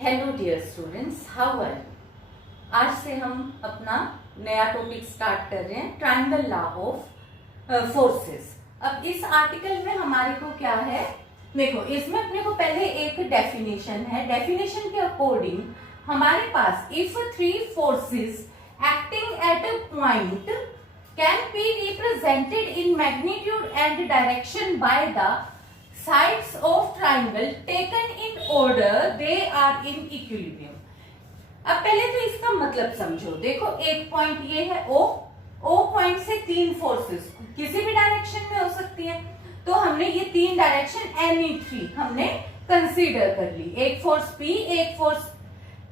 Hello dear students, how are you. आज से हम अपना नया टॉपिक स्टार्ट कर रहे हैं, ट्रायंगल लॉ ऑफ फोर्सेस। अब इस आर्टिकल में हमारे को क्या है, देखो इसमें अपने को पहले एक डेफिनेशन है। डेफिनेशन के अकॉर्डिंग हमारे पास if three forces acting at a point can be represented in magnitude and direction by the sides of triangle taken in order they are in equilibrium। अब पहले तो इसका मतलब समझो। देखो एक पॉइंट ये है O पॉइंट से तीन फोर्सेस किसी भी डायरेक्शन में हो सकती है, तो हमने ये तीन डायरेक्शन एनी थ्री हमने कंसीडर कर ली। एक फोर्स P, एक फोर्स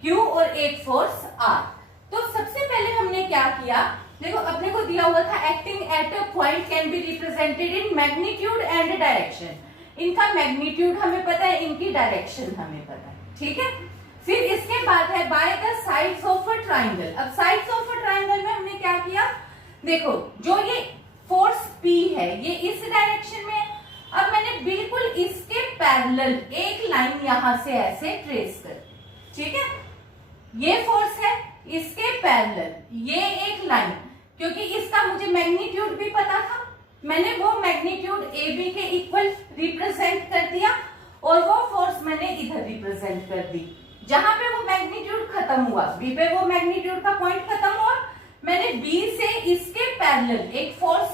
Q और एक फोर्स R। तो सबसे पहले हमने क्या किया, देखो अपने को दिया हुआ था acting at a point can be represented in magnitude and direction. इनका मैग्नीट्यूड हमें पता है, इनकी डायरेक्शन हमें पता है, ठीक है। फिर इसके बाद है by the sides of a triangle. अब साइड्स ऑफ अ ट्रायंगल में हमने क्या किया, देखो जो ये फोर्स P है ये इस डायरेक्शन में है। अब मैंने बिल्कुल इसके पैरेलल एक लाइन यहां से ऐसे ट्रेस कर दी, ठीक है। ये फोर्स है, इसके पैरेलल ये एक लाइन, क्योंकि इसका मुझे मैग्नीट्यूड भी पता था, मैंने वो मैग्नीट्यूड ए बी के इक्वल रिप्रेजेंट कर दिया और वो फोर्स मैंने इधर रिप्रेजेंट कर दी। जहां पे वो मैग्नीट्यूड खत्म हुआ, बी पे वो मैग्नीट्यूड का पॉइंट खत्म हुआ, मैंने बी से इसके पैरेलल एक फोर्स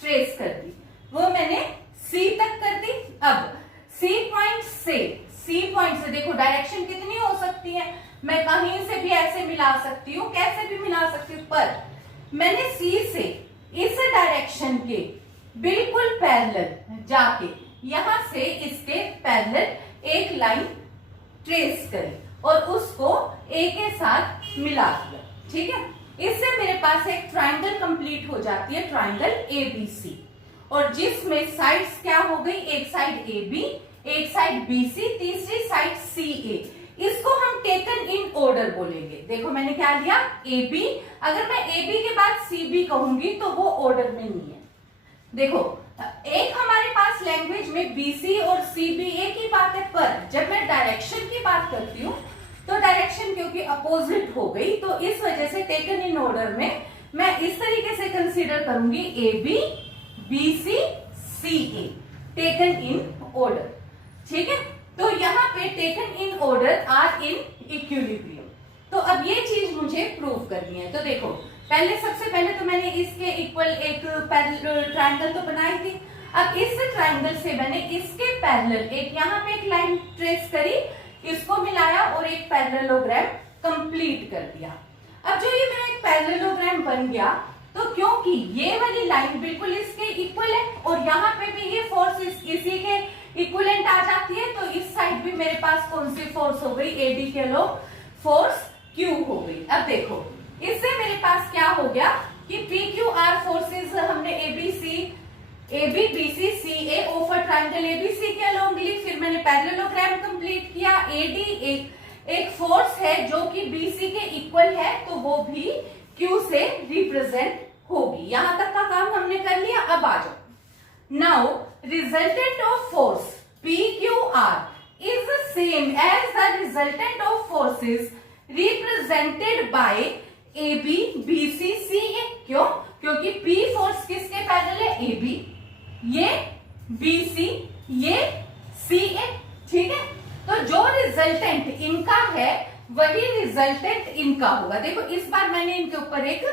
ट्रेस कर दी, वो मैंने सी तक कर दी। अब सी पॉइंट से देखो डायरेक्शन कितनी हो सकती है, मैं कहीं से भी ऐसे मिला सकती हूँ, कैसे भी मिला सकती हूँ, पर मैंने सी से इस डायरेक्शन के बिल्कुल पैरेलल जाके यहां से इसके पैरेलल एक लाइन ट्रेस करी और उसको ए के साथ मिला दिया, ठीक है। इससे मेरे पास एक ट्रायंगल कंप्लीट हो जाती है, ट्रायंगल एबीसी, और जिसमें साइड्स क्या हो गई, एक साइड ए बी, एक साइड बी सी, तीसरी साइड सी ए। इसको हम टेकन इन ऑर्डर बोलेंगे। देखो मैंने क्या लिया, ए बी, अगर मैं ए बी के बाद सी बी कहूंगी तो वो ऑर्डर में नहीं है। देखो एक हमारे पास लैंग्वेज में बीसी और सीबीए की बात है, पर जब मैं डायरेक्शन की बात करती हूँ तो डायरेक्शन क्योंकि अपोजिट हो गई, तो इस वजह से टेकन इन ऑर्डर में मैं इस तरीके से कंसीडर करूंगी, A B B C C A, taken in order, ठीक है। तो यहाँ पे taken in order are in equilibrium. तो अब ये चीज मुझे प्रूव करनी है। तो देखो पहले सबसे पहले तो मैंने इसके इक्वल एक ट्रायंगल तो बनाई थी। अब इस ट्रायंगल से मैंने इसके पैरेलल एक यहाँ पे एक लाइन ट्रेस करी, इसको मिलाया और एक पैरेललोग्राम कंप्लीट कर दिया। अब जो ये मेरा एक पैरेललोग्राम बन गया, तो क्योंकि ये वाली लाइन बिल्कुल इसके इक्वल है और यहाँ पे भी ये फोर्स इसी के इक्विवेलेंट आ जाती है, तो इस साइड भी मेरे पास कौन सी फोर्स हो गई, एडी के लो फोर्स क्यू हो गई। अब देखो इससे मेरे पास क्या हो गया कि पी क्यू आर फोर्सेस हमने ABC AB BC C A of a triangle ABC के अलोंग ली। फिर मैंने पैरेललोग्राम कंप्लीट किया, एडी एक फोर्स है जो कि बीसी के इक्वल है, तो वो भी क्यू से रिप्रेजेंट होगी। यहां तक का काम हमने कर लिया। अब आ जाओ, now resultant of force P Q R is the same as the resultant of forces represented by A B B C C A. क्यों? क्योंकि P फोर्स किसके पैरेलल है, ए बी, ये बी सी, ये सी ए, ठीक है। तो जो रिजल्टेंट इनका है वही रिजल्टेंट इनका होगा। देखो इस बार मैंने इनके ऊपर एक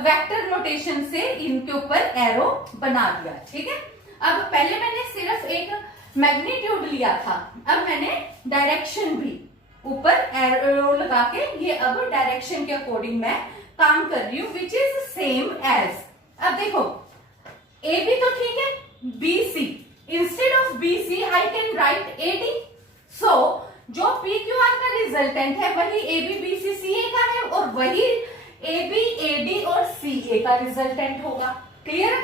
वेक्टर नोटेशन से इनके ऊपर एरो बना दिया, ठीक है। अब पहले मैंने सिर्फ एक मैग्नीट्यूड लिया था, अब मैंने डायरेक्शन भी ऊपर एरो लगा के ये अब डायरेक्शन के अकॉर्डिंग मैं काम कर रही हूँ, विच इज सेम एज। अब देखो ए बी तो ठीक है, B C, instead of B C I can write A D. So जो पी क्यू आर का रिजल्टेंट है वही ए बी बी सी सी ए का है और वही ए बी ए डी और सी ए का रिजल्टेंट होगा। क्लियर?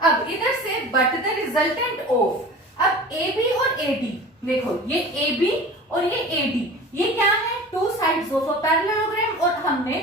अब इधर से बट द रिजल्टेंट ऑफ, अब ए बी और ए डी, देखो ये ए बी और ये ए डी, ये क्या है, two sides of a parallelogram. और हमने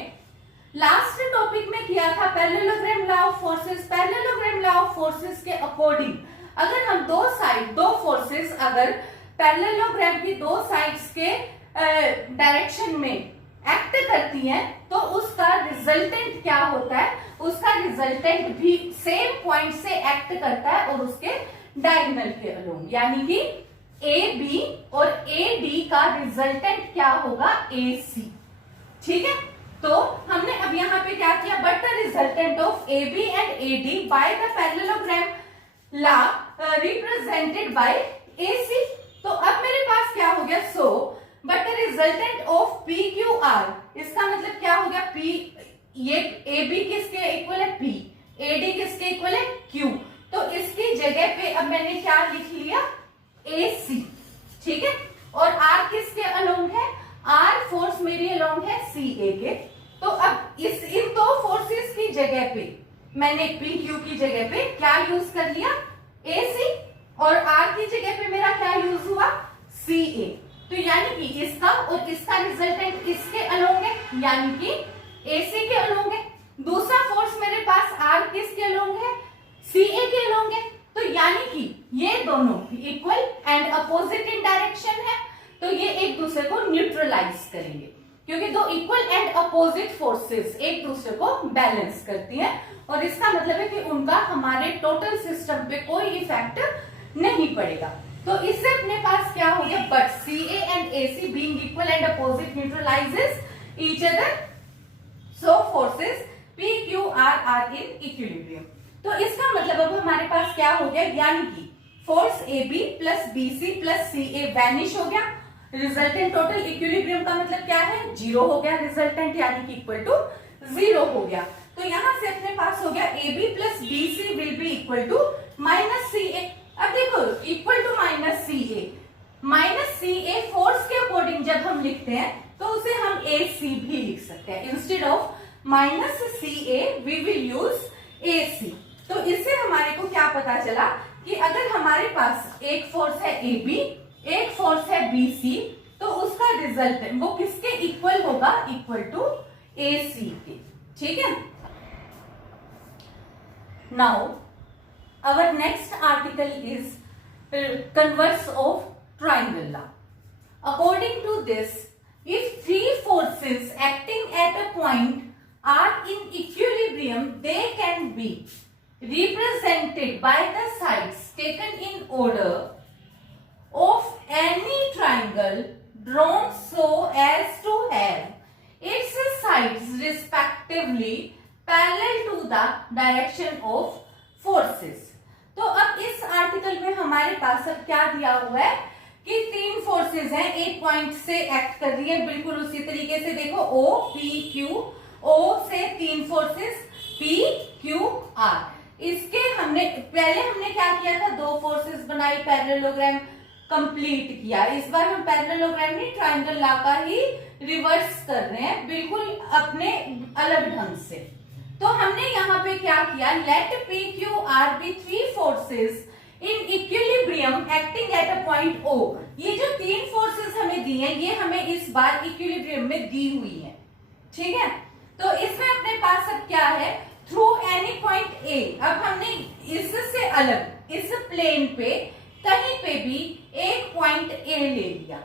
लास्ट टॉपिक में किया था parallelogram law of forces. Parallelogram law of forces के अकॉर्डिंग अगर हम दो फोर्सेस अगर पैरेललोग्राम की दो साइड्स के डायरेक्शन में एक्ट करती हैं तो उसका रिजल्टेंट क्या होता है, उसका रिजल्टेंट भी सेम पॉइंट से एक्ट करता है और उसके डायगोनल के अलोंग, यानी कि ए बी और ए डी का रिजल्टेंट क्या होगा, ए सी। ठीक है, तो हमने अब यहाँ पे क्या किया, but the resultant of A B and A D by the parallelogram law represented by A C. तो अब मेरे पास क्या हो गया, so but the resultant of P Q R, इसका मतलब क्या हो गया, पी, ये ए बी किसके इक्वल है, पी, ए डी किसके इक्वल है, क्यू। तो इसकी जगह पे अब मैंने क्या लिख लिया, ए सी। ठीक है, और आर किसके अलोंग है, आर फोर्स मेरी अलोंग है सी ए के। तो अब इन दो फोर्सेस की जगह पे मैंने पी क्यू की जगह पे क्या यूज कर लिया, ए सी, और आर की जगह पे मेरा क्या यूज हुआ, सी ए। तो यानी कि इसका और इसका रिजल्टेंट किसके अलोंग है, यानी कि ए सी के अलोंग है। दूसरा फोर्स मेरे पास आर किसके अलोंग है, सी ए के अलोंग है। तो यानी कि ये दोनों equal and opposite in direction है, तो ये एक दूसरे को न्यूट्रलाइज करेंगे, क्योंकि दो इक्वल एंड अपोजिट फोर्सेस एक दूसरे को बैलेंस करती हैं, और इसका मतलब है कि उनका हमारे टोटल सिस्टम पे कोई इफेक्ट नहीं पड़ेगा। तो इससे अपने पास क्या हो गया, but C A and A C being equal and opposite neutralises each other, so forces P Q R are in equilibrium. तो इसका मतलब अब हमारे पास क्या हो गया, यानी कि force A B plus B C plus C A vanish हो गया, रिजल्टेंट टोटल इक्विलिब्रियम का मतलब क्या है, जीरो हो गया रिजल्टेंट, यानी कि इक्वल टू जीरो हो गया। तो यहां से अपने पास हो गया A B plus B C will be equal to minus C A. अब देखो equal to minus C A force के अकॉर्डिंग जब हम लिखते हैं तो उसे हम ए सी भी लिख सकते हैं, instead of minus C A we will use A C. तो इससे हमारे को क्या पता चला कि अगर हमारे पास एक फोर्स है ए बी, एक फोर्स है बी सी, तो उसका रिजल्ट वो किसके इक्वल होगा, इक्वल टू ए सी के। ठीक है, now our next article is converse of triangle law. According to this, if three forces acting at a point are in equilibrium, they can be represented by the sides taken in order of any triangle drawn so as to have its sides respectively parallel to the direction of forces। तो अब इस article में हमारे पास अब क्या दिया हुआ है कि तीन फोर्सेस हैं, एक पॉइंट से एक्ट कर रही है, बिल्कुल उसी तरीके से देखो O P Q, O से तीन फोर्सेस P Q R। इसके हमने क्या किया था, दो फोर्सेस बनाई, पैरेललोग्राम कंप्लीट किया। इस बार हम पैरेललोग्राम नहीं, ट्रायंगल लॉ का ही रिवर्स कर रहे हैं, बिल्कुल अपने अलग ढंग से। तो हमने यहाँ पे क्या किया, let P Q R be three forces in equilibrium acting at a point O। ये जो तीन फोर्सेस हमें दी हैं, ये हमें इस बार इक्विलिब्रियम में दी हुई है। ठीक है, तो इसमें अपने पास अब क्या है, थ्रू एनी पॉइंट ए। अब हमने इससे अलग इस प्लेन पे कहीं पे भी एक पॉइंट ए ले लिया,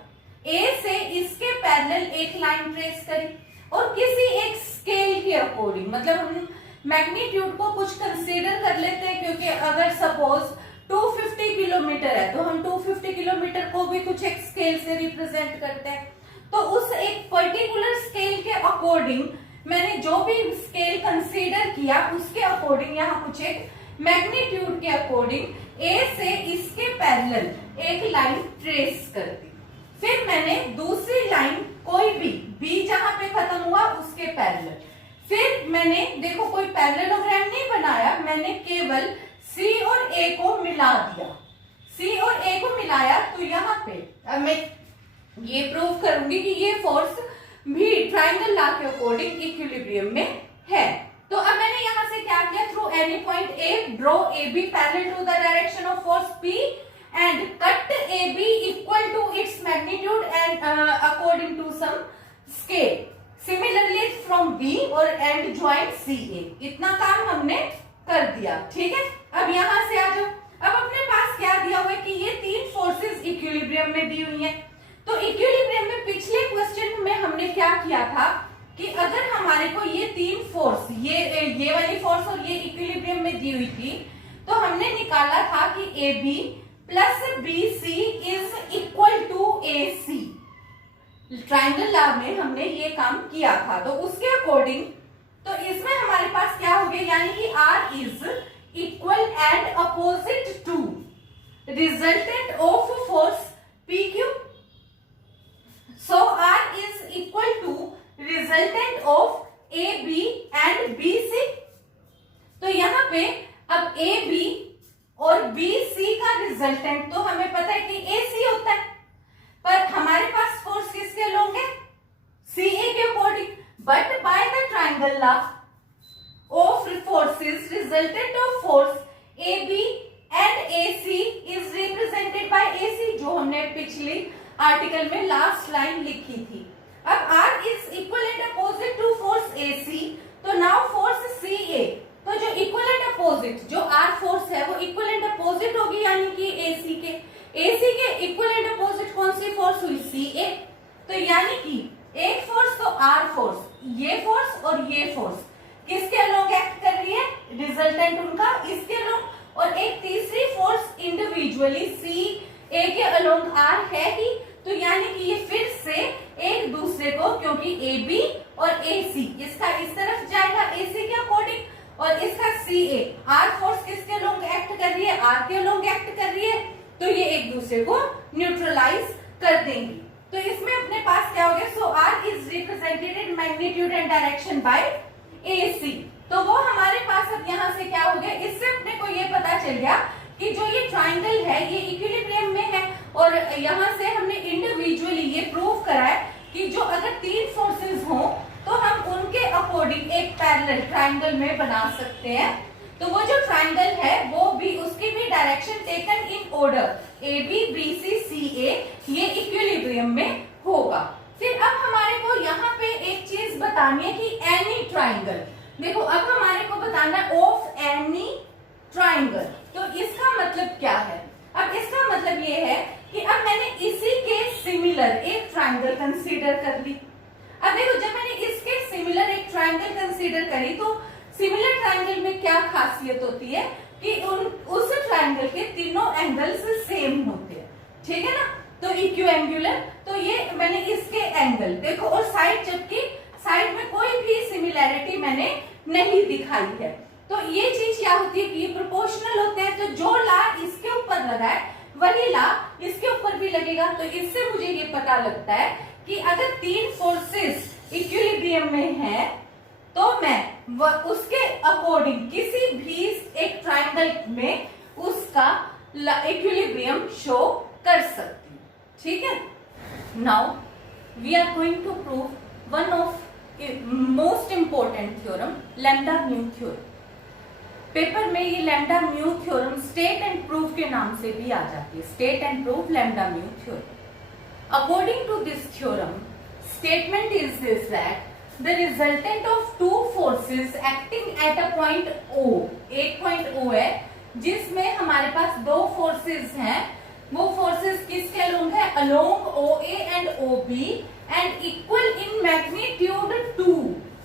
ए से इसके पैरेलल एक लाइन ट्रेस करी, और किसी एक स्केल के अकॉर्डिंग, मतलब हम मैग्नीट्यूड को कुछ कंसीडर कर लेते हैं, क्योंकि अगर सपोज 250 किलोमीटर है तो हम 250 किलोमीटर को भी कुछ एक स्केल से रिप्रेजेंट करते हैं। तो उस एक पर्टिकुलर स्केल के अकॉर्डिंग मैंने जो भी स्केल कंसीडर किया उसके अकॉर्डिंग यहाँ कुछ एक मैग्नीट्यूड के अकॉर्डिंग ए से इसके पैरेलल एक लाइन ट्रेस कर दी। फिर मैंने दूसरी लाइन कोई भी बी जहां पे खत्म हुआ उसके पैरेलल, फिर मैंने देखो कोई पैरेललोग्राम नहीं बनाया, मैंने केवल सी और ए को मिला दिया। सी और ए को मिलाया तो यहाँ पे अब मैं ये प्रूव करूंगी कि ये फोर्स भी ट्रायंगल लॉ के अकॉर्डिंग इक्विलिब्रियम में है। तो अब मैंने यहाँ से क्या किया, through any point A draw A B parallel to the direction of force P and cut A B equal to its magnitude and according to some scale, similarly from B और एंड ज्वाइन सी ए। इतना काम हमने कर दिया। ठीक है, अब यहाँ से आ जाओ। अब अपने पास क्या दिया हुआ है कि ये तीन फोर्सेस इक्विलिब्रियम में दी हुई हैं, तो तो इक्विलिब्रियम में पिछले क्वेश्चन में हमने क्या किया था कि अगर हमारे को ये तीन फोर्स, ये वाली फोर्स और ये इक्विलिब्रियम में दी हुई थी, तो हमने निकाला था कि A B plus B C is equal to A C. Triangle law में हमने ये काम किया था, तो उसके अकॉर्डिंग तो इसमें हमारे पास क्या हो गया, यानी कि R is equal and opposite to resultant of force PQ। So R is equal to resultant of AB and BC। तो यहाँ पे अब AB और BC का रिजल्टेंट तो हमें पता है कि AC होता है, पर हमारे पास फोर्स किसके अलोंग है, CA के according. But by the triangle law of forces resultant of force AB and AC is represented by AC, जो हमने पिछली आर्टिकल में लास्ट लाइन लिखी थी। अब R is equal and opposite to force AC, तो नाउ फोर्स CA, तो जो इक्वल एंड अपोजिट, जो R फोर्स है वो इक्वल एंड अपोजिट होगी, यानी कि AC के इक्वल एंड अपोजिट कौन सी फोर्स हुई, CA। तो यानी कि एक फोर्स तो R फोर्स, ये फोर्स और ये फोर्स किसके अलोंग एक्ट कर रही है, रिजल्टेंट उनका इसके अलोंग, और एक तीसरी फोर्स इंडिविजुअली CA के अलोंग R है ही। तो यानी कि ये फिर से एक दूसरे को, क्योंकि AB और AC इसका इस तरफ जाएगा AC के अकॉर्डिंग, और इसका CA R फोर्स किसके अलोंग एक्ट कर रही है, R के अलोंग एक्ट कर रही है, तो ये एक दूसरे को न्यूट्रलाइज कर देंगी। तो इसमें अपने पास क्या हो गया, सो R is represented in magnitude and direction bye AC। तो वो हमारे पास अब यहाँ से क्या हो गया, इससे अपने को ये पता चल गया कि जो ये ट्राइंगल है ये इक्विलिब्रियम में है, और यहाँ से हमने इंडिविजुअली ये प्रूव करा है कि जो अगर तीन फोर्सेस हो तो हम उनके अकॉर्डिंग एक पैरेलल ट्राइंगल में बना सकते हैं। तो वो जो ट्राइंगल है वो भी, उसकी भी direction taken in order AB BC CA, ये इक्विलिब्रियम में होगा। फिर अब हमारे को यहाँ पे एक चीज बतानी है कि एनी ट्राइंगल, देखो अब हमारे को बताना है ऑफ एनी ट्राइंगल। तो इसका मतलब क्या है, अब इसका मतलब ये है कि अब मैंने इसी के सिमिलर एक ट्राइंगल कंसीडर कर ली। अब देखो जब मैंने इसके सिमिलर एक ट्राइंगल कंसीडर करी, तो सिमिलर ट्राइंगल में क्या खासियत होती है कि उस ट्राइंगल के तीनों एंगल्स सेम होते हैं, ठीक है ना। तो इक्विएंगुलर, तो ये मैंने इसके एंगल देखो, और साइड, जबकि साइड में कोई भी सिमिलैरिटी मैंने नहीं दिखाई है। तो ये चीज क्या होती है कि ये प्रोपोर्शनल होते हैं, तो जो ला इसके ऊपर लगा है वही ला इसके ऊपर भी लगेगा। तो इससे मुझे ये पता लगता है कि अगर तीन फोर्सेस इक्विलिब्रियम में है तो मैं उसके अकॉर्डिंग किसी भी एक ट्राइंगल में उसका इक्विलिब्रियम शो कर सकती हूँ, ठीक है। Now we are going to prove one of most important theorem, lambda mu theorem. Paper में ये lambda mu theorem state and prove के नाम से भी आ जाती है, state and prove lambda mu theorem. According to this theorem, statement is this that the resultant of two forces acting at a point O, एक पॉइंट O है जिसमें हमारे पास दो फोर्सेस हैं, वो फोर्सेस किसके अलोंग है, along OA and OB and equal in magnitude to.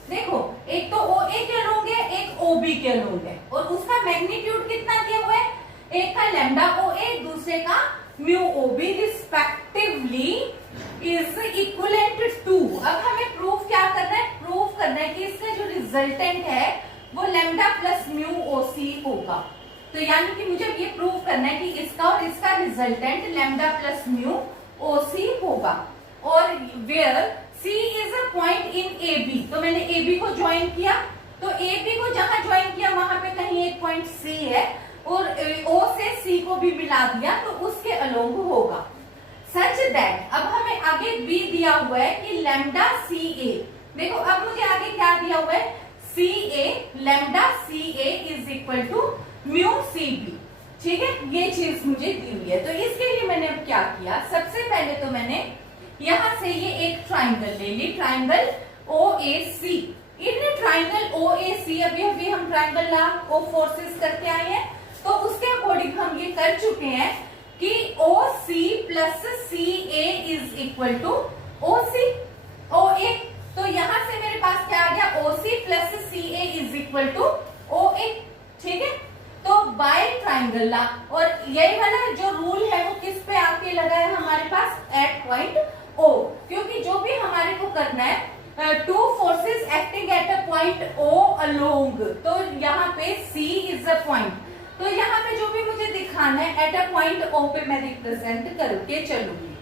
देखो एक तो OA के अलोंग है, एक OB के अलोंग है, और उसका मैग्नीट्यूड कितना दिया हुआ है, एक का लैम्डा OA, दूसरे का mu OB respectively is equivalent to. अब हमें प्रूफ क्या करना है, प्रूफ करना है कि इसका जो रिजल्टेंट है वो लैम्डा प्लस म्यू OC होगा। तो यानी कि मुझे ये प्रूफ करना है कि इसका और इसका resultant lambda plus mu OC होगा, और where C is a point in AB। तो मैंने AB को ज्वाइन किया, तो AB को जहां ज्वाइन किया वहां पे कहीं एक पॉइंट C है, और O से C को भी मिला दिया, तो उसके अलोंग होगा। सच दैट अब हमें आगे B दिया हुआ है कि लैम्डा CA। देखो अब मुझे आगे क्या दिया हुआ है, CA, lambda CA is equal to mu CB, ठीक है, ये चीज मुझे दी हुई है। तो इसके लिए मैंने अब क्या किया, सबसे पहले तो मैंने यहां से ये एक ट्राइंगल ले ली, triangle OAC। In triangle OAC अभी हम ट्राइंगल लॉ ऑफ फोर्सेस करके आए हैं, तो उसके अकॉर्डिंग हम ये कर चुके हैं कि OC plus CA is equal to OC OA। तो यहां से मेरे पास क्या आ गया, OC plus CA is equal to OA। ठीक है, तो बाय ट्राइंगल ला, और यही वाला जो रूल है वो किस पे आके लगा है हमारे पास, एट पॉइंट O, क्योंकि जो भी हमारे को करना है two forces acting at a point O along, तो यहाँ पे C इज अ पॉइंट, तो यहाँ पे जो भी मुझे दिखाना है एट अ पॉइंट O पे मैं रिप्रेजेंट करके चलूंगी।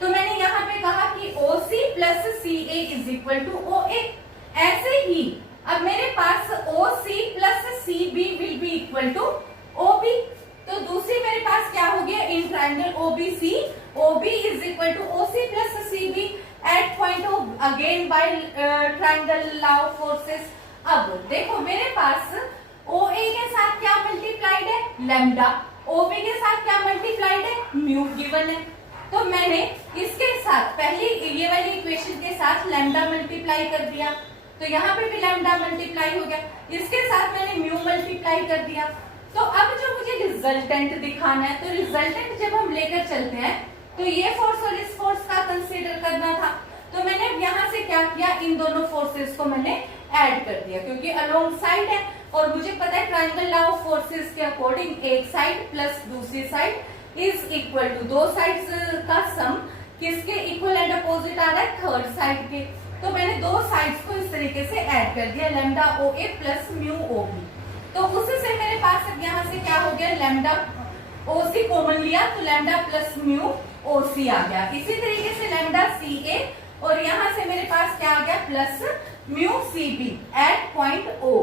तो मैंने यहाँ पे कहा कि OC plus CA is equal to OA। ऐसे ही अब मेरे पास OC plus CB will be equal to OB। तो दूसरी मेरे पास क्या हो गया, in triangle OBC OB is equal to OC plus CB at point O, again by triangle law of forces. अब देखो मेरे पास OA के साथ क्या मल्टीप्लाइड है, लैम्डा, OB के साथ क्या मल्टीप्लाइड है, म्यू गिवन है। तो मैंने इसके साथ पहले ये वाली इक्वेशन के साथ लैम्डा मल्टीप्लाई कर दिया, तो यहाँ पे भी लैम्डा मल्टीप्लाई हो गया, इसके साथ मैंने म्यू मल्टीप्लाई कर दिया। तो अब जो मुझे रिजल्टेंट दिखाना है, तो रिजल्टेंट जब हम लेकर चलते हैं तो ये फोर्स और इस फोर्स का कंसीडर करना था, तो मैंने यहाँ से क्या किया, इन दोनों फोर्सेस को मैंने ऐड कर दिया, क्योंकि अलोंग साइड है और मुझे पता है ट्राइंगल लॉ ऑफ फोर्सेस के अकॉर्डिंग एक साइड प्लस दूसरी साइड इज इक्वल टू, दो साइड्स का सम किसके इक्वल एंड अपोजिट आ रहा है, थर्ड साइड के। तो मैंने दो साइड्स को इस तरीके से ऐड कर दिया, lambda OA plus mu OB। तो उससे मेरे पास अब यहाँ से क्या हो गया, लैम्डा OC कॉमन लिया तो लैम्डा प्लस म्यू OC आ गया। इसी तरीके से लैम्डा CA और यहाँ से मेरे पास क्या आ गया, plus mu CB at point O।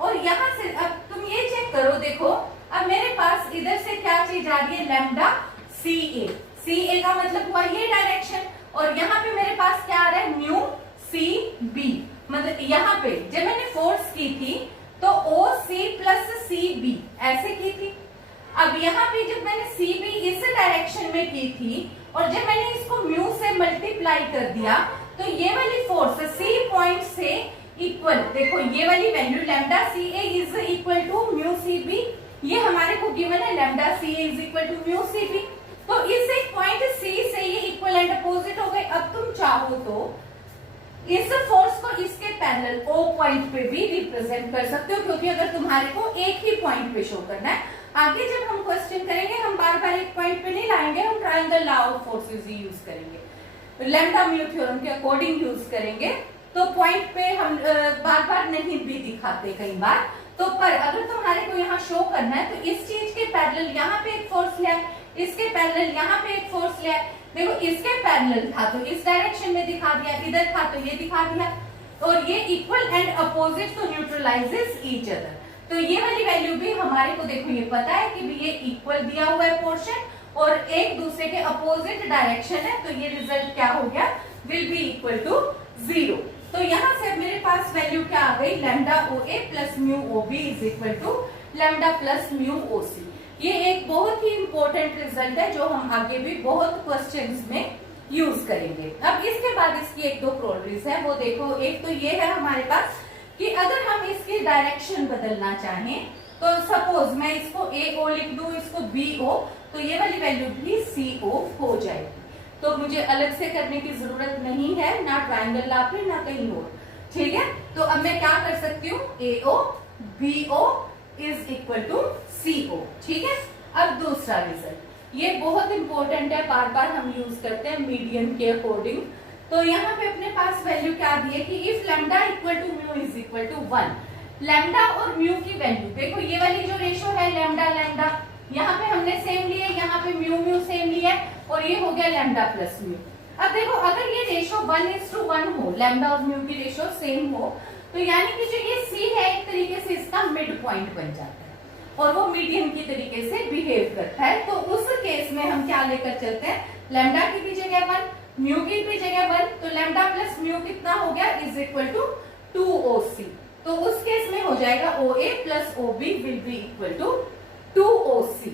और यहाँ से अब तुम ये चेक करो, देखो अब मेरे पास इधर से क्या चीज आ रही है, लैम्डा CA का मतलब हुआ ये डायरेक्शन, और यहाँ पे मेरे पास क्या आ रहा है, म्यू CB। मतलब यहाँ पे जब मैंने फोर्स की थी तो OC प्लस CB ऐसे की थी। अब यहाँ पे जब मैंने CB इस डायरेक्शन में की थी और जब मैंने इसको म्यू से मल्टीप्लाई कर दिया, तो ये वाली फोर्स C पॉइंट से इक्वल, देखो ये वाली value lambda CA is equal to mu CB, ये हमारे को गिवन है, lambda CA is equal to mu CB। तो इस एक पॉइंट C से ये इक्वल एंड अपोजिट हो गए। अब तुम चाहो तो इस फोर्स को इसके पैरेलल O पॉइंट पे भी रिप्रेजेंट कर सकते हो, क्योंकि अगर तुम्हारे को एक ही पॉइंट पे शो करना है, आगे जब हम क्वेश्चन करेंगे हम बार बार एक पॉइंट पे नहीं लाएंगे, हम triangle law of forces he use करेंगे, लैम्डा म्यू थ्योरम के अकॉर्डिंग यूज करेंगे। तो पॉइंट पे हम बार बार नहीं भी दिखाते कई बार, तो पर अगर तुम्हारे को यहाँ शो करना है तो इस चीज के पैरेलल यहाँ पे एक फोर्स लिया, इसके पैरेलल यहाँ पे एक फोर्स लिया। देखो इसके पैरेलल था तो इस डायरेक्शन में दिखा दिया, इधर था तो ये दिखा दिया, और ये इक्वल एंड अपोजिट तो न्यूट्रलाइजेस ईच अदर। तो ये वाली वैल्यू भी हमारे को देखो ये पता है कि भी ये इक्वल दिया हुआ है पोर्शन और एक दूसरे के अपोजिट डायरेक्शन है, तो ये रिजल्ट क्या हो गया, विल बी इक्वल टू 0। तो यहाँ से मेरे पास वैल्यू क्या आ गई, lambda OA plus mu OB is equal to lambda plus mu OC। ये एक बहुत ही इंपॉर्टेंट रिजल्ट है जो हम आगे भी बहुत क्वेश्चंस में यूज करेंगे। अब इसके बाद इसकी एक दो प्रॉपर्टीज है, वो देखो। एक तो ये है हमारे पास कि अगर हम इसकी डायरेक्शन बदलना चाहें तो सपोज मैं इसको AO लिख दूं, इसको BO, तो ये वाली वैल्यू भी CO हो जाएगी। तो मुझे अलग से करने की जरूरत नहीं है, ना ट्रायंगल लॉ पे ना कहीं और, ठीक है। तो अब मैं क्या कर सकती हूँ, AO BO is equal to CO, ठीक है। अब दूसरा रिजल्ट, ये बहुत इंपॉर्टेंट है, बार बार हम यूज करते हैं मीडियन के अकॉर्डिंग। तो यहाँ पे अपने पास वैल्यू क्या दी है कि if lambda equal to mu is equal to 1, lambda और म्यू की वैल्यू देखो, ये वाली जो रेशो है लैम्डा लैम्डा, यहाँ पे हमने सेम लिया, यहाँ पे म्यू म्यू सेम लिया, और ये हो गया लैम्डा प्लस म्यू। अब देखो अगर ये रेशो 1:1 हो, लैम्डा और म्यू की रेशो सेम हो, तो यानी कि जो ये C है एक तरीके से इसका मिड पॉइंट बन जाता है और वो मीडियन की तरीके से बिहेव करता है। तो उस केस में हम क्या लेकर चलते हैं, लैम्डा की भी जगह 1, म्यू की भी जगह 1, तो लैम्डा प्लस म्यू कितना हो गया, इज इक्वल टू 2OC। तो उस केस में हो जाएगा OA plus OB will be equal to 2OC।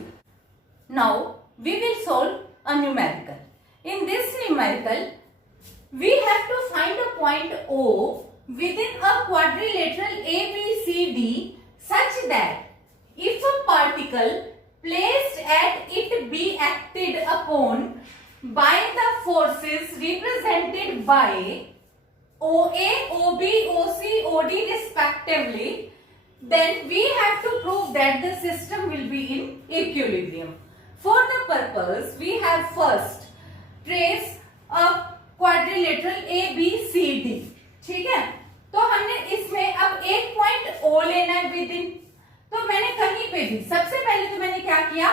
Now we will solve a numerical. In this numerical, we have to find a point O within a quadrilateral ABCD such that if a particle placed at it be acted upon by the forces represented by OA, OB, OC, OD respectively, then we have to prove that the system will be in equilibrium. For the purpose, we have first trace a quadrilateral ABCD. ठीक है, तो हमने इसमें अब एक point O लेना है with in, तो मैंने कहीं पे भी सबसे पहले तो मैंने क्या किया,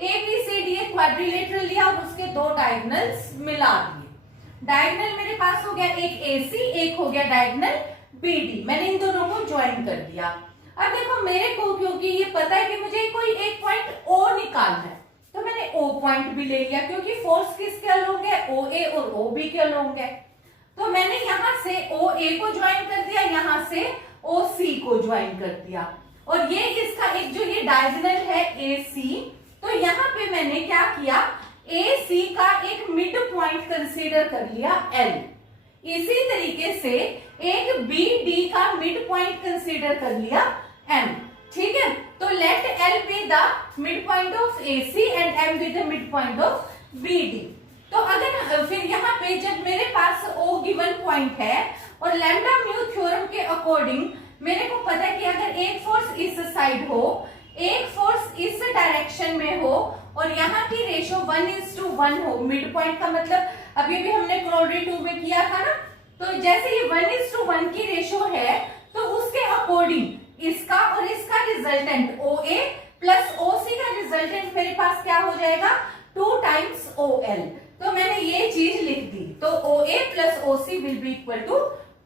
ABCD एक क्वाड्रिलेटरल लिया और उसके दो डायगोनल्स मिला दिए। डायगोनल मेरे पास हो गया एक AC, एक हो गया डायगोनल BD, मैंने इन दोनों को ज्वाइन कर दिया। अब देखो मेरे को क्योंकि ये पता है कि मुझे कोई एक पॉइंट O निकालना है, तो मैंने O पॉइंट भी ले लिया क्योंकि फोर्स किसके अलोंग है, OA और OB के अलोंग है। तो मैंने यहां से OA को ज्वाइन कर दिया, यहां से OC को ज्वाइन कर दिया, और ये इसका एक जो ये डायगोनल है AC, तो यहाँ पे मैंने क्या किया, AC का एक मिड पॉइंट कंसीडर कर लिया L। इसी तरीके से एक BD का मिड पॉइंट कंसीडर कर लिया M। ठीक है, तो let L be the mid point of AC and M be the mid point of BD। तो अगर फिर यहाँ पे जब मेरे पास O गिवन पॉइंट है और लैम्डा म्यू थ्योरम के अकॉर्डिंग मेरे को पता है कि अगर एक फोर्स इस साइड हो, एक फोर्स इस डायरेक्शन में हो और यहाँ की रेशो 1:1 हो, मिड पॉइंट का मतलब अभी भी हमने क्रोडी 2 में किया था ना, तो जैसे ये 1:1 की रेशो है तो उसके अकॉर्डिंग इसका और इसका रिजल्टेंट OA प्लस OC का रिजल्टेंट मेरे पास क्या हो जाएगा, 2 टाइम्स OL। तो मैंने ये चीज लिख दी, तो OA plus OC will be equal to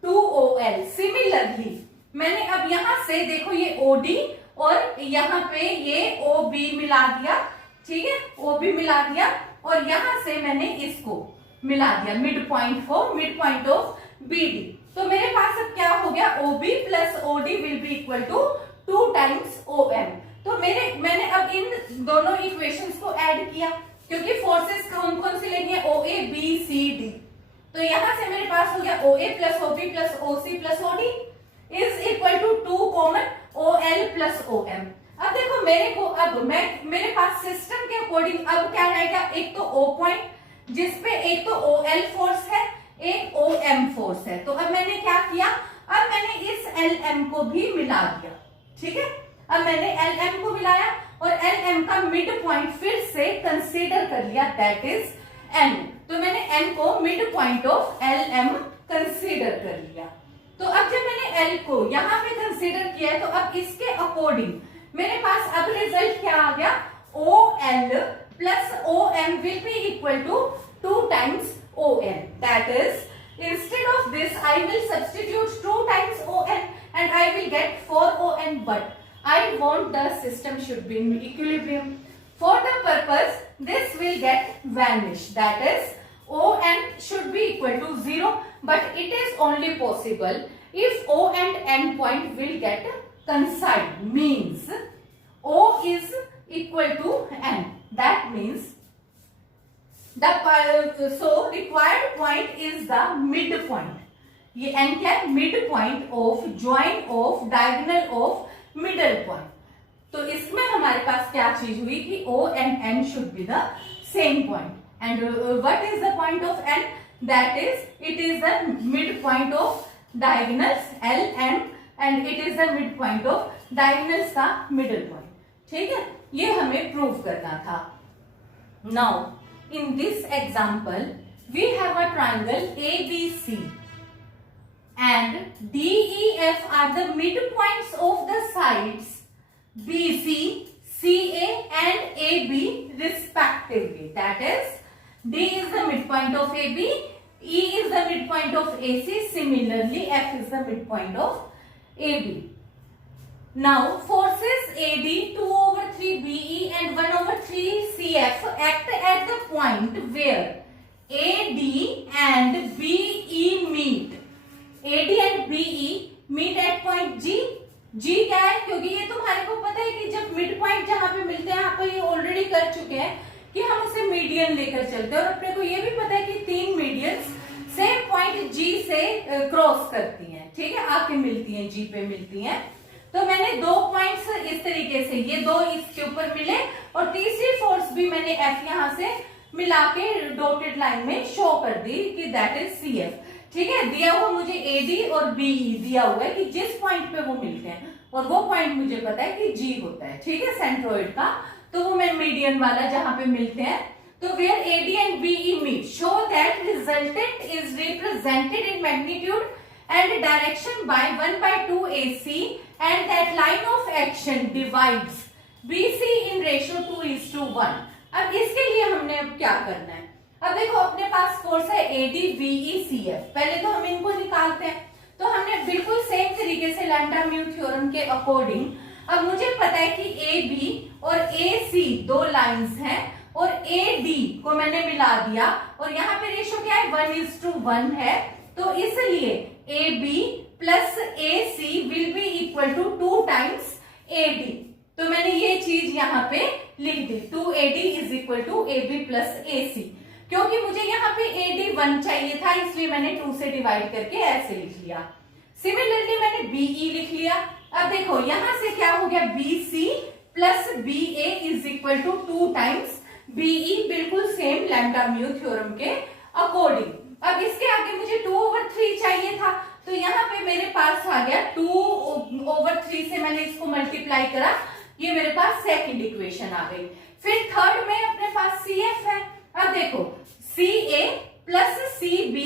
2OL। Similarly मैंने अब यहां से देखो ये OD और यहाँ पे ये OB मिला दिया, ठीक है, OB मिला दिया, और यहां से मैंने इसको मिला दिया मिड पॉइंट को, मिड पॉइंट ऑफ BD। तो मेरे पास अब क्या हो गया, OB plus OD will be equal to 2 times OM। तो मैंने अब इन दोनों इक्वेशंस को ऐड किया क्योंकि फोर्सेस कौन कौन सी लेनी है, OA B C D। तो यहां से मेरे पास हो गया OA plus OB plus OC plus OD is equal to 2 common OL plus OM। अब देखो मेरे को अब मेरे पास सिस्टम के अकॉर्डिंग अब क्या रहेगा, एक तो O पॉइंट जिसपे एक तो OL फोर्स है, एक OM फोर्स है। तो अब मैंने क्या किया, अब मैंने इस LM को भी मिला दिया। ठीक है, अब मैंने LM को मिलाया और LM का मिड पॉइंट फिर से कंसीडर कर लिया, दैट इज N। तो मैंने N को mid point of LM consider कर लिया। तो अब जब मैंने L को यहाँ पे कंसीडर किया है तो अब इसके अकॉर्डिंग मेरे पास अब रिजल्ट क्या आ गया, OL plus OM will be equal to 2 times ON। That is instead of this I will substitute 2 times ON and I will get 4ON, but I want the system should be in equilibrium. For the purpose, this will get vanished. That is, ON should be equal to 0, but it is only possible if O and N point will get coincide. Means O is equal to N. That means the so required point is the midpoint. ये N क्या है, midpoint of join of diagonal of middle point. तो इसमें हमारे पास क्या चीज हुई कि O and N should be the same point, and what is the point of N? That is, it is the midpoint of diagonals L and it is the midpoint of diagonals का middle point। ठीक है, ये हमें prove करना था। Now in this example we have a triangle ABC and DEF are the midpoints of the sides BC, CA and AB respectively. That is, D is the midpoint of AB, E is the midpoint of AC, similarly F is the midpoint of AB. Now forces AD 2/3 BE and 1/3 CF act at the point where AD and BE meet. AD and BE meet at point G। G क्या है, क्योंकि ये तुम्हारे को पता है कि जब मिड पॉइंट जहां पे मिलते हैं, आप ये ऑलरेडी कर चुके हैं कि हम उसे मीडियन लेकर चलते हैं, और अपने को ये भी पता है कि 3 मीडियंस सेम पॉइंट G से क्रॉस करती हैं। ठीक है, आके मिलती हैं, G पे मिलती हैं। तो मैंने 2 पॉइंट्स इस तरीके से, ये 2 इसके ऊपर मिले और तीसरी फोर्स भी मैंने एफ यहां से मिला के डॉटेड लाइन में शो कर दी कि दैट इज सी एफ। ठीक है, दिया हुआ मुझे एडी और बीई दिया हुआ है कि जिस पॉइंट पे वो मिलते हैं, और वो पॉइंट मुझे पता है कि जी होता है। ठीक है, सेंट्रोइड का, तो वो मैं मीडियन वाला जहां पे मिलते हैं, तो where AD and BE meet show that resultant is represented in magnitude and direction by 1/2 AC and that line of action divides BC in ratio 2:1। अब इसके लिए हमने अब क्या करना है, अब देखो अपने पास फोर्स है ADVECF, पहले तो हम इनको निकालते हैं। तो हमने बिल्कुल सेम तरीके से लैम्डा म्यू थ्योरम के अकॉर्डिंग, अब मुझे पता है कि AB और AC 2 लाइंस हैं और AD को मैंने मिला दिया और यहाँ पे रेशियो क्या है 1:1 है, तो इसलिए AB plus AC will be equal to 2 times AD। तो मैंने ये चीज यहाँ पे लिख दी, 2AD is equal to AB plus AC। क्योंकि मुझे यहाँ पे AD 1 चाहिए था, इसलिए मैंने 2 से डिवाइड करके ऐसे लिख लिया। सिमिलरली मैंने BE लिख लिया। अब देखो यहां से क्या हो गया, BC plus BA is equal to 2 times BE, बिल्कुल सेम लैम्डा म्यू थ्योरम के अकॉर्डिंग। अब इसके आगे मुझे 2/3 चाहिए था, तो यहाँ पे मेरे पास आ गया 2/3 से मैंने इसको मल्टीप्लाई करा, ये मेरे पास सेकंड इक्वेशन आ गई। फिर थर्ड में अपने पास CF है। अब देखो CA plus CB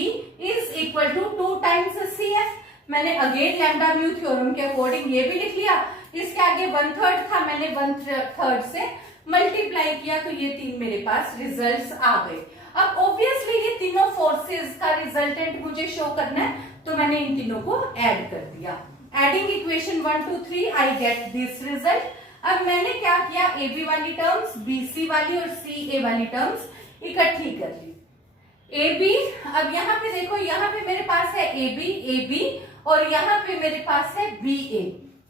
is equal to 2 times CF। मैंने अगेन लैम्डा म्यू थ्योरम के अकॉर्डिंग ये भी लिख लिया। इसके आगे 1/3 था, मैंने 1/3 से मल्टीप्लाई किया, तो ये 3 मेरे पास रिजल्ट्स आ गए। अब ऑब्वियसली ये तीनों फोर्सेस का रिजल्टेंट मुझे शो करना है, तो मैंने इन तीनों को ऐड कर दिया। Adding equation 1 2 3 I get this result. अब मैंने क्या किया, AB वाली टर्म्स, BC वाली और CA वाली टर्म्स इकट्ठी कर ली। AB, अब यहाँ पे देखो, यहाँ पे मेरे पास है AB और यहाँ पे मेरे पास है BA।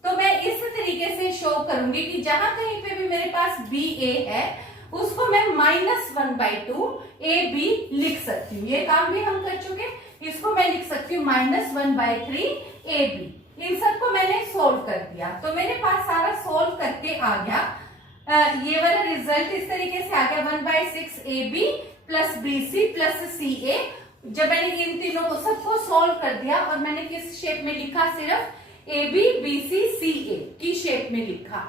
तो मैं इस तरीके से शो करूंगी कि जहां कहीं पे भी मेरे पास BA है उसको मैं -1/2 AB लिख सकती हूँ। ये काम भी हम कर चुके, इसको मैं लिख सकती हूँ -1/3 AB। इन सबको मैंने सोल्व कर दिया, तो मेरे पास सारा सोल्व करके आ गया ये वाला रिजल्ट इस तरीके से आ गया 1/6 AB plus BC plus CA। जब मैंने इन तीनों को सबको सोल्व कर दिया और मैंने किस शेप में लिखा, सिर्फ AB BC CA की शेप में लिखा,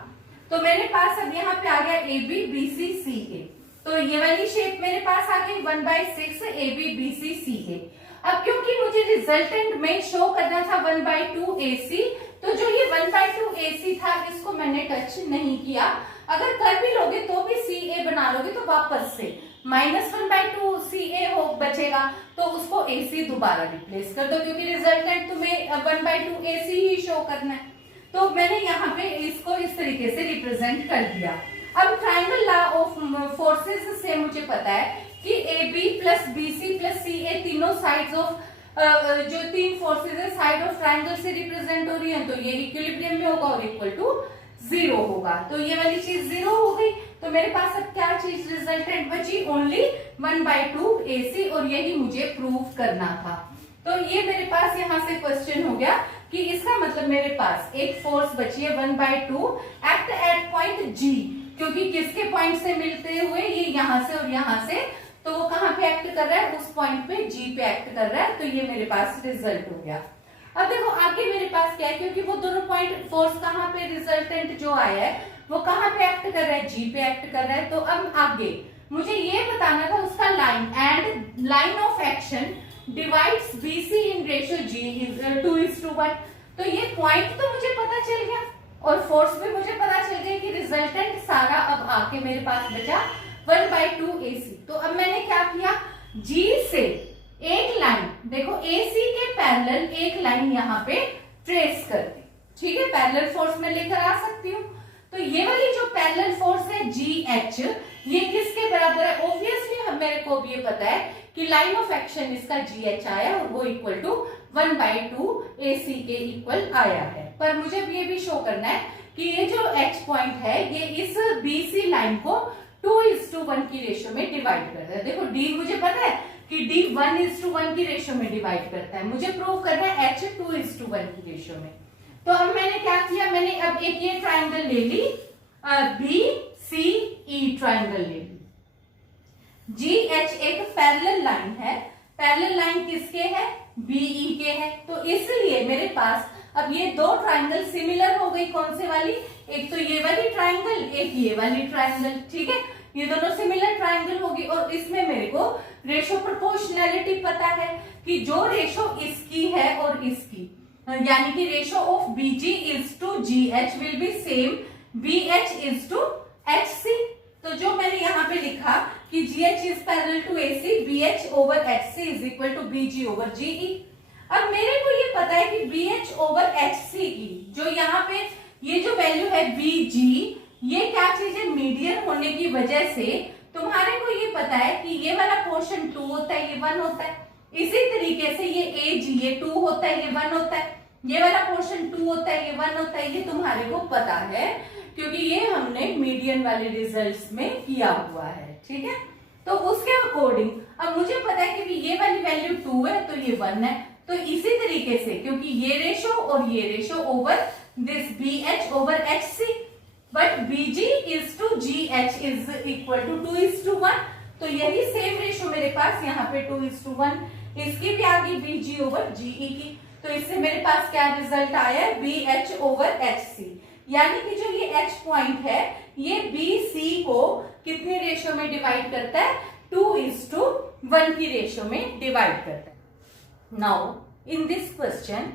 तो मेरे पास अब यहाँ पे आ गया AB BC CA। तो ये वाली शेप मेरे पास आ गई 1/6 AB BC CA। अब क्योंकि मुझे रिजल्टेंट में शो करना था 1/2 AC, तो जो ये 1/2 AC था इसको मैंने टच नहीं किया। अगर कर भी लोगे तो भी CA बना लोगे तो वापस से -1/2 CA हो बचेगा, तो उसको AC दोबारा रिप्लेस कर दो, क्योंकि रिजल्टेंट तुम्हें 1/2 AC ही शो करना है। तो मैंने यहाँ पे इसको इस तरीके से रिप्रेजेंट कर दिया। अब ट्रायंगल लॉ ऑफ फोर्सेस से मुझे पता है कि AB plus BC plus CA तीनों साइड्स ऑफ जो 3 फोर्सेस है साइड ऑफ ट्रायंगल से रिप्रेजेंट हो रही है, तो ये इक्विलिब्रियम में होगा और इक्वल टू 0 होगा। तो ये वाली चीज 0 हो गई, तो मेरे पास अब क्या चीज रिजल्टेंट बची, ओनली 1/2 AC, और यही मुझे प्रूव करना था। तो ये मेरे पास यहाँ से क्वेश्चन हो गया कि इसका मतलब मेरे पास एक फोर्स बची है 1/2 एक्ट एट पॉइंट G, क्योंकि किसके पॉइंट से मिलते हुए, ये यहाँ से और यहाँ से, तो वो कहाँ पे एक्ट कर रहा है, उस पॉइंट पे G पे एक्ट कर रहा है। तो ये मेरे पास रिजल्ट हो गया। अब देखो आगे मेरे पास क्या है, क्योंकि वो दोनों पॉइंट फोर्स कहाँ पे रिजल्टेंट जो आया है वो कहाँ पे एक्ट कर रहा है, G पे एक्ट कर रहा है। तो अब आगे मुझे ये बताना था उसका line and line of action divides BC in ratio G is 2:1। तो ये पॉइंट तो मुझे पता चल गया और फोर्स भी मुझे पता चल गया कि रिजल्टेंट सारा अब आके मेरे पास बचा 1/2 AC। तो अब मैंने क्या किया, G से एक लाइन, देखो AC के पैरेलल एक लाइन यहाँ पे ट्रेस कर दी। ठीक है, पैरेलल फोर्स में लेकर आ सकती हूँ। तो ये वाली जो पैरेलल फोर्स है GH, ये किसके बराबर है, ऑब्वियसली मेरे को अब ये पता है कि लाइन ऑफ एक्शन इसका GH आया और वो इक्वल टू 1/2 AC के इक्वल आया है। पर मुझे ये भी शो करना है कि ये जो H पॉइंट है ये इस BC लाइन को 2:1 की रेशियो में डिवाइड करता है। देखो D मुझे पता है कि D 1:1 की रेशियो में डिवाइड करता है, मुझे प्रूव करना है H 2:1 की रेशियो में। तो अब मैंने क्या किया, मैंने अब एक ये ट्राइंगल ले ली, बी सी ई ट्राइंगल ले ली। जी एच एक पैरेलल लाइन है, पैरेलल लाइन किसके है, बीई के है, तो इसलिए मेरे पास अब ये दो ट्राइंगल सिमिलर हो गई। कौन से वाली, एक तो ये वाली ट्राइंगल, एक ये वाली ट्राइंगल, ठीक है, ये दोनों सिमिलर ट्राइंगल होगी। और इसमें मेरे को रेशो प्रोपोर्शनैलिटी पता है कि जो रेशो इसकी है और इसकी, यानी कि ratio of B G is to G H will be same B H is to H C. तो जो मैंने यहाँ पे लिखा कि G H is parallel to A C, B H over H C is equal to B G over G E. अब मेरे को ये पता है कि B H over H C की जो यहाँ पे ये जो वैल्यू है बी जी, ये क्या चीज है, मीडियन होने की वजह से तुम्हारे को ये पता है कि ये वाला पोर्शन 2 होता है, ये 1 होता है। इसी तरीके से ये ए जी, ये 2 होता है, ये 1 होता है, ये वाला पोर्शन 2 होता है, ये 1 होता है। ये तुम्हारे को पता है क्योंकि ये हमने मीडियन वाले रिजल्ट्स में किया हुआ है, ठीक है। तो उसके अकॉर्डिंग अब मुझे पता है कि ये वाली वैल्यू 2 है तो ये 1 है। तो इसी तरीके से क्योंकि ये रेशो और ये ratio over this B H over H C, but BG is to G H is equal to 2:1। तो यही सेम रेशो मेरे पास यहाँ पे 2:1, इसकी भी आ गई बीजी ओवर जीई की। तो इससे मेरे पास क्या रिजल्ट आया है, B H over H C, यानी कि जो ये एच पॉइंट है ये बी सी को कितने रेशो में डिवाइड करता है, 2:1 की रेशो में डिवाइड करता है। Now in this question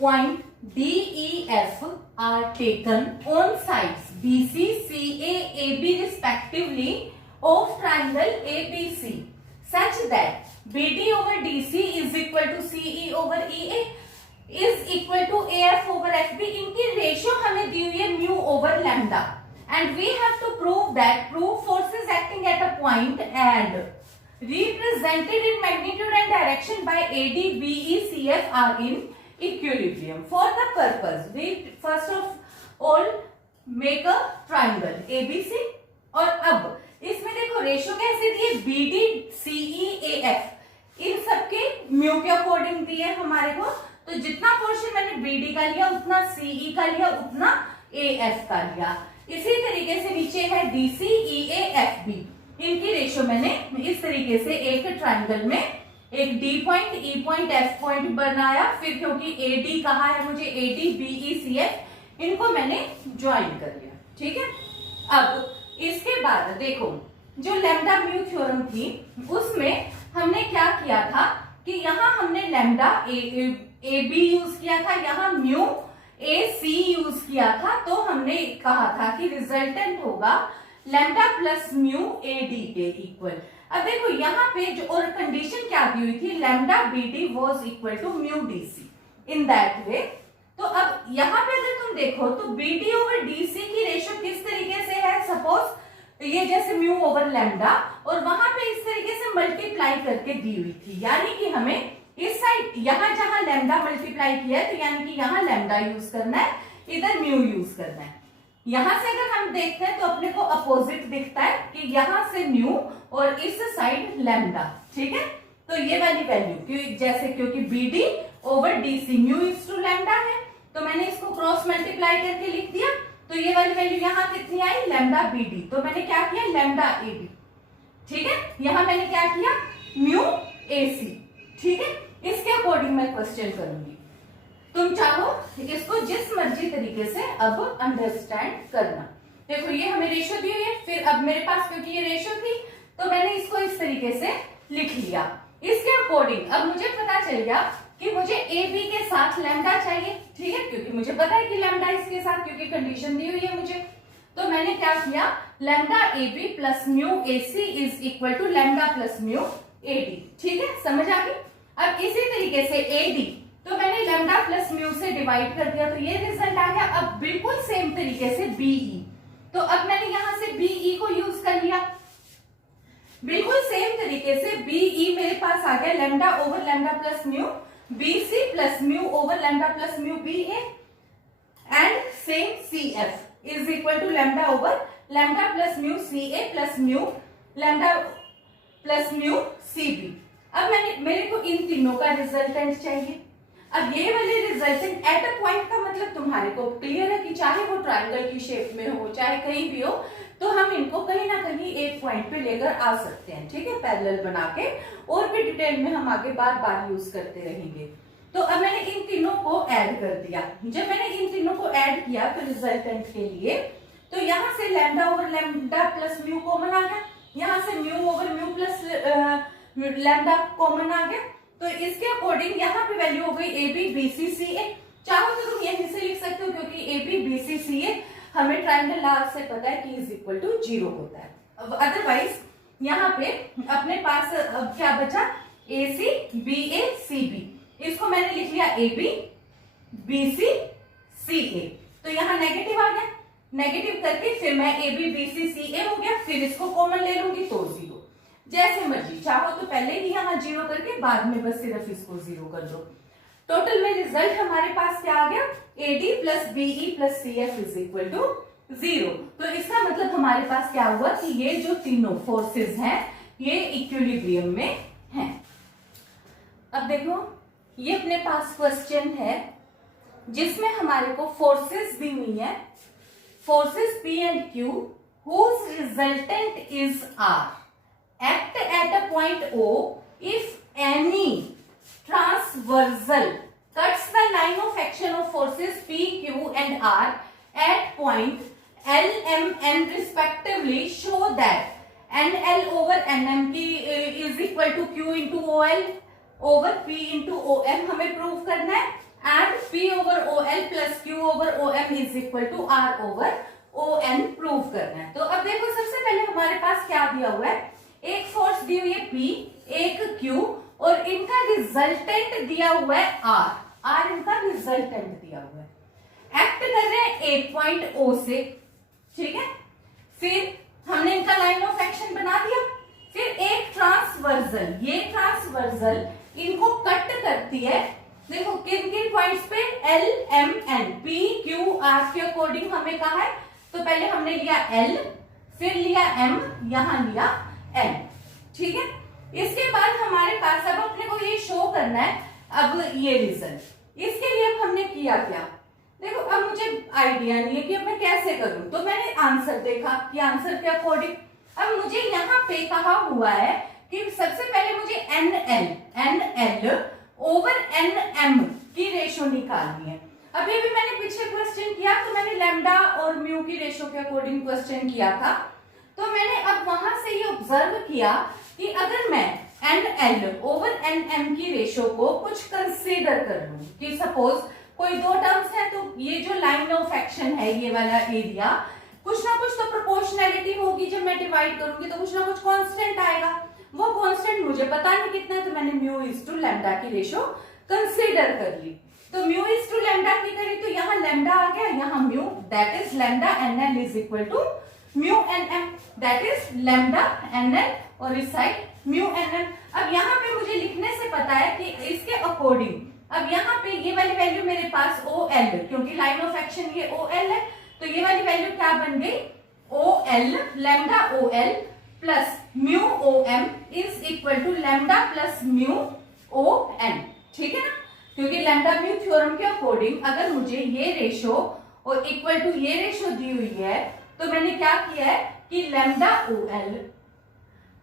point D, E, F are taken on sides BC, CA, AB respectively of triangle ABC such that BD over DC is equal to CE over EA is equal to AF over FB। इनकी ratio हमें दी हुई है mu over lambda and we have to prove forces acting at a point and represented in magnitude and direction by AD, BE, CF are in equilibrium। For the purpose we first of all make a triangle ABC। और अब इसमें देखो ratio कैसे दिए, BD, CE, AF इन सबके mu के according दिए हमारे को। तो जितना पोर्शन मैंने BD का लिया उतना CE का लिया उतना AF का लिया। इसी तरीके से नीचे है DC, EA, FB, इनकी रेशो मैंने इस तरीके से एक ट्राइंगल में एक D point, E point, F point बनाया। फिर क्योंकि AD कहा है मुझे, AD, BE, CF इनको मैंने ज्वाइन कर लिया, ठीक है। अब इसके बाद देखो जो लैम्डा म्यू थ्योरम थी उसमें हमने क्या किया था कि यहाँ हमने लैम्डा ए बी यूज किया था, यहाँ म्यू ए सी यूज किया था। तो हमने कहा था कि रिजल्टेंट होगा lambda plus mu A D के इक्वल। अब देखो यहाँ पे जो और कंडीशन क्या दी हुई थी, lambda B D was equal to mu D C in that way. तो अब यहाँ पे अगर तुम देखो तो B D over D C की रेशियो किस तरीके से है, सपोज ये जैसे म्यू ओवर लैम्डा और वहां पे इस तरीके से मल्टीप्लाई करके दी हुई थी, यानी कि हमें इस साइड यहाँ जहां लैम्डा मल्टीप्लाई किया है तो यानी कि यहाँ लैम्डा यूज करना है, इधर म्यू यूज करना है। यहां से अगर हम देखते हैं तो अपने को अपोजिट दिखता है कि यहां से म्यू और इस साइड लैम्डा, ठीक है। तो ये वाली वैल्यू जैसे क्योंकि B D over D C mu is to lambda है तो मैंने इसको क्रॉस मल्टीप्लाई करके लिख दिया। तो ये वाली वैल्यू यहाँ कितनी आई, लैम्डा बी डी। तो मैंने क्या किया, लैम्डा ए बी, ठीक है। यहां मैंने क्या किया, म्यू ए सी, ठीक है। इसके अकॉर्डिंग मैं क्वेश्चन करूंगी, तुम चाहो इसको जिस मर्जी तरीके से अब अंडरस्टैंड करना। देखो ये हमें रेशियो दी हुई है, फिर अब मेरे पास क्योंकि ये रेशियो थी तो मैंने इसको इस तरीके से लिख लिया। इसके अकॉर्डिंग अब मुझे पता चल गया कि मुझे ए बी के साथ लैम्डा चाहिए, ठीक है, क्योंकि मुझे पता है कि लैम्डा इसके साथ क्योंकि कंडीशन दी हुई है मुझे। तो मैंने क्या किया, lambda A B plus mu A C is equal to lambda plus mu A D, ठीक है, समझ आ गई। अब इसी तरीके से ए डी तो मैंने लैम्डा प्लस म्यू से डिवाइड कर दिया तो ये रिजल्ट आ गया। अब बिल्कुल सेम तरीके से बीई, तो अब मैंने यहां से बीई को यूज कर लिया। बिल्कुल सेम तरीके से बीई मेरे पास आ गया lambda over lambda plus mu BC plus mu over lambda plus mu BA and same CF is equal to lambda over lambda plus mu CA plus mu lambda plus mu CB. अब मेरे को इन तीनों का resultant चाहिए। अब ये वाले resultant eight a point का मतलब तुम्हारे को क्लियर है कि चाहे वो ट्रायंगल की शेप में हो चाहे कहीं भी हो, तो हम इनको कहीं ना कहीं एक पॉइंट पे लेकर आ सकते हैं, ठीक है, पैरेलल बना के। और भी डिटेल में हम आगे बार बार यूज करते रहेंगे। तो अब मैंने इन तीनों को ऐड कर दिया। जब मैंने इन तीनों को ऐड किया तो रिजल्टेंट के लिए, तो यहाँ से lambda over lambda plus mu common आ गया, यहाँ से mu over mu plus lambda common आ गया। तो इसके अकॉर्डिंग यहाँ पे वैल्यू हो गई ए बी बी सी सी ए। चाहो तो तुम यहीं से लिख सकते हो, क्योंकि ए बी बी सी सी ए हमें ट्रायंगल लॉ से पता है कि इज इक्वल टू 0 होता है। अदरवाइज यहाँ पे अपने पास अब क्या बचा, ए सी बी ए सी बी, इसको मैंने लिख लिया ए बी बी सी सी ए। तो यहाँ नेगेटिव आ गया, नेगेटिव करके फिर मैं ए बी बी सी सी ए हो गया, फिर इसको कॉमन ले लूंगी तो 0। जैसे मर्जी, चाहो तो पहले ही यहाँ 0 करके बाद में बस सिर्फ इसको 0 कर दो। टोटल में रिजल्ट हमारे पास क्या आ गया, A D plus B E plus C F is equal to 0। तो इसका मतलब हमारे पास क्या हुआ कि ये जो तीनों फोर्सेस हैं ये इक्विलिब्रियम में हैं। अब देखो, ये अपने पास क्वेश्चन है जिसमें हमारे को फोर्सेस दी हुई है, forces P and Q whose resultant is R act at a point O if any transversal cuts the line of action of forces P, Q and R at point L, M, N respectively, show that NL over NM की is equal to Q into OL over P into OM हमें prove करना है, and P over OL plus Q over OM is equal to R over ON prove करना है। तो अब देखो, सबसे पहले हमारे पास क्या दिया हुआ है, एक फोर्स दी हुई है P, एक Q, और इनका रिजल्टेंट दिया हुआ है R। R इनका रिजल्टेंट दिया हुआ है, एक्ट कर रहे हैं एक पॉइंट O से, ठीक है। फिर हमने इनका लाइन ऑफ एक्शन बना दिया। फिर एक ट्रांसवर्सल, ये ट्रांसवर्सल इनको कट करती है, देखो किन किन पॉइंट्स पे, L, M, N, P, Q, R के अकॉर्डिंग हमें कहा है। तो पहले हमने लिया L, फिर लिया M, यहां लिया N, ठीक है। इसके बाद हमारे पास अब अपने को ये शो करना है अब ये रिजल्ट। इसके लिए अब हमने किया क्या, देखो अब मुझे आइडिया नहीं है कि अब मैं कैसे करूं, तो मैंने आंसर देखा कि आंसर के अकॉर्डिंग अब मुझे यहाँ पे कहा हुआ है कि सबसे पहले मुझे NL ओवर NM की रेशो निकालनी है। अब ये भी मैंने पीछे क्वेश्चन किया, तो मैंने लैम्डा और म्यू की रेशो के अकॉर्डिंग क्वेश्चन किया था। तो मैंने अब वहां से ये ऑब्जर्व किया कि अगर मैं NL ओवर NM की रेशो को कुछ कंसीडर कर लूं, कि सपोज कोई दो टर्म्स है, तो ये जो लाइन ऑफ एक्शन है ये वाला एरिया, कुछ ना कुछ तो प्रोपोर्शनैलिटी होगी, जब मैं डिवाइड करूंगी तो कुछ ना कुछ कांस्टेंट आएगा। वो कांस्टेंट मुझे पता नहीं कितना है, तो मैंने म्यू इज टू लैम्डा की रेशो कंसीडर कर ली। तो म्यू इज टू लैम्डा की करी तो यहाँ लैम्डा आ गया, यहाँ mu, that is lambda NL is equal to mu NM, that is lambda NL, और इस साइड म्यू NM। अब यहाँ पे मुझे लिखने से पता है कि इसके अकॉर्डिंग अब यहाँ पे ये वाली वैल्यू मेरे पास OL, क्योंकि लाइन ऑफ एक्शन ये OL है, तो ये वाली वैल्यू क्या बन गई, OL lambda OL plus mu OM is equal to lambda plus mu ON, ठीक है ना। क्योंकि लैम्डा म्यू थ्योरम के अकॉर्डिंग अगर मुझे ये रेशो और इक्वल टू ये रेशो दी हुई है, तो मैंने क्या किया है कि lambda OL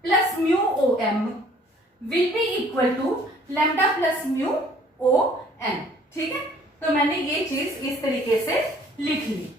plus mu OM will be equal to lambda plus mu ON, ठीक है। तो मैंने ये चीज इस तरीके से लिख ली।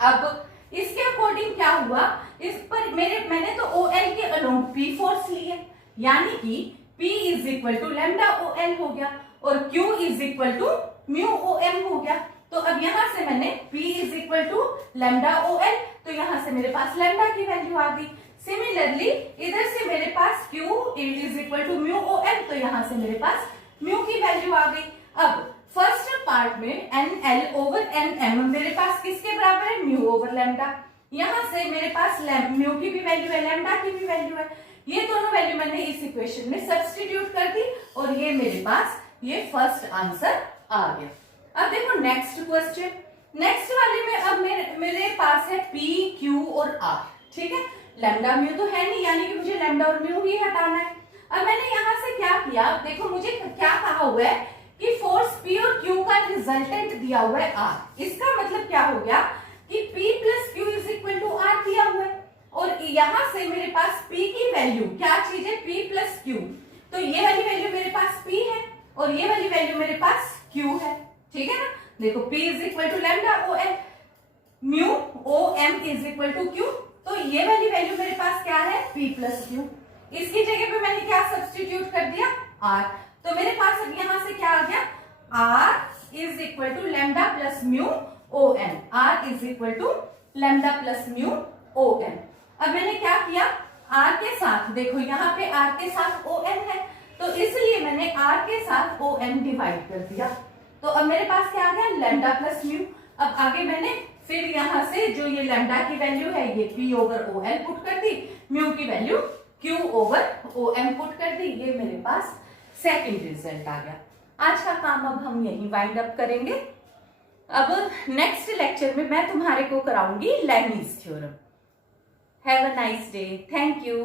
अब इसके अकॉर्डिंग क्या हुआ, इस पर मैंने तो OL के अलोंग P फोर्स ली है, यानी कि P is equal to lambda OL हो गया और Q is equal to mu OM हो गया। तो अब यहां से मैंने P is equal to lambda OL, तो यहां से मेरे पास लैम्डा की वैल्यू आ गई। सिमिलरली इधर से मेरे पास Q is equal to mu OM, तो यहां से मेरे पास म्यू की वैल्यू आ गई। अब फर्स्ट पार्ट में NL ओवर NM मेरे पास किसके बराबर है, म्यू ओवर लैम्डा। यहां से मेरे पास म्यू की भी वैल्यू है, लैम्डा की भी वैल्यू है। ये दोनों वैल्यू मैंने इस इक्वेशन में सब्स्टिट्यूट कर दी और ये मेरे पास ये फर्स्ट आंसर आ गया। अब देखो नेक्स्ट क्वेश्चन, नेक्स्ट वाले में अब मेरे पास है P, Q और R, ठीक है। लैम्डा म्यू तो है नहीं, यानी कि मुझे लैम्डा और म्यू ही हटाना है। अब मैंने यहां से क्या किया, देखो मुझे क्या कहा हुआ है कि फोर्स P और Q का रिजल्टेंट दिया हुआ है R। इसका मतलब क्या हो गया कि P plus Q is equal to R दिया हुआ है, और यहां से मेरे पास P की वैल्यू क्या चीज है, P प्लस Q। तो ये वाली वैल्यू मेरे पास P है और ये वाली वैल्यू मेरे पास Q है, ठीक है ना। देखो P is equal to lambda O M, mu O M is equal to Q। तो ये वाली वैल्यू मेरे पास क्या है, P प्लस Q। इसकी जगह पे मैंने क्या सब्स्टिट्यूट कर दिया, R। तो मेरे पास अब यहां से क्या आ गया, R is equal to lambda plus mu O M. R is equal to lambda plus mu O M. अब मैंने क्या किया, R के साथ, देखो यहाँ पे R के साथ O M है, तो इसलिए मैंने R के साथ O M डिवाइड कर दिया। तो अब मेरे पास क्या आ गया, लैम्डा प्लस म्यू। अब आगे मैंने फिर यहां से जो ये लैम्डा की वैल्यू है ये P over O L put कर दी, म्यू की value Q over O M put कर दी। ये मेरे पास सेकंड रिजल्ट आ गया। आज का काम अब हम यही वाइंड अप करेंगे। अब नेक्स्ट लेक्चर में मैं तुम्हारे को कराऊंगी Leibniz theorem. Have a nice day, thank you.